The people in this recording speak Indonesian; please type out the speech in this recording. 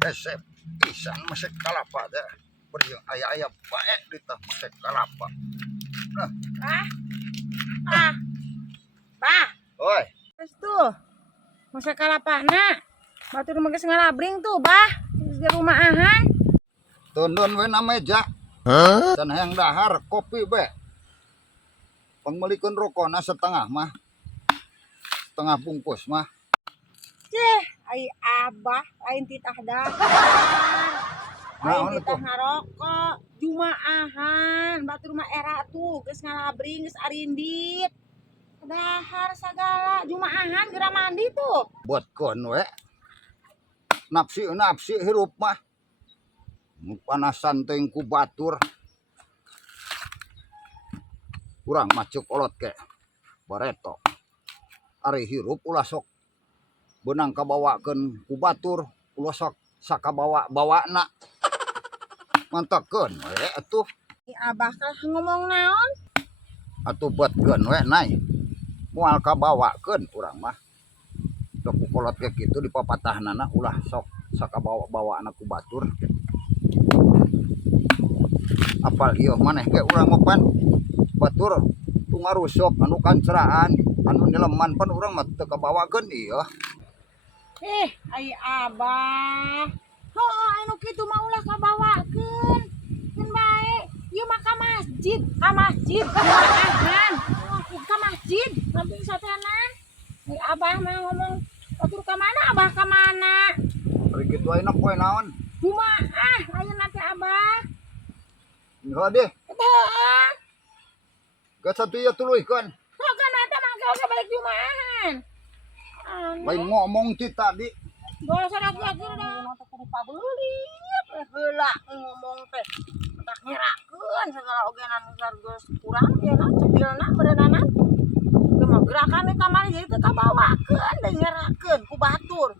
Resep pisan masih kalapa dah. Beriang ayah-ayah baik di tah masih kalapa. Nah, Ah, bah, oi, terus tuh, masa kalapana, batu rumah geus ngalabring tuh, bah, di rumah ahan. tundun we na meja. Dan hayang dahar kopi be. Pangmelikeun rokona setengah mah. Setengah bungkus mah. Ceh, ai abah, lain titah dahar, lain Naon titah atuh? ngarokok, jumaahan, batu rumah era tuh, geus ngalabring, geus arindit. Dahar sagala, jumaahan geura mandi tuh. Buatkeun we. Napsi hirup mah. Panasan teuing ku batur. Urang mah ceuk olot ke bareto. Ari hirup ulah sok beunang kabawakeun ku batur, ulah sok sakabawa-bawana. Mantekeun we atuh. Ih, abah kah ngomong naon? Atuh betkeun we nai. Moal kabawakeun urang mah. Sok ku kolot ke kitu di papatahnana ulah sok sakabawa-bawana ku batur. Apal ieu maneh ge urang mah pan batur tu ngarusop anu kanceraan anu nileman pan urang mah teu kabawakeun ieu. Ai abah. Heuh, anu kitu mah ulah kabawakeun. Keun bae. Ieu mah ka masjid, jumaahan. Ka masjid, lamping satanan. Ai abah mah ngomong batur ka mana, abah ka mana? Ari kitu ayeuna poe naon? Jumaah, ayeuna teh abah. Heuh Heuh. geus satu ieu tuluykeun. Kok kan eta mangke oge balik jumaahan. Lain ngomong ti tadi. Gak usah ragu-ragu dah. Mata kudu pabelit. Heula ngomong teh. Tak ngerakeun segala ogenan geus kurang ya na cebilna berenana. Teu mah gerakan di kamar jadi teu kabawakeun da ngerakeun ku batur.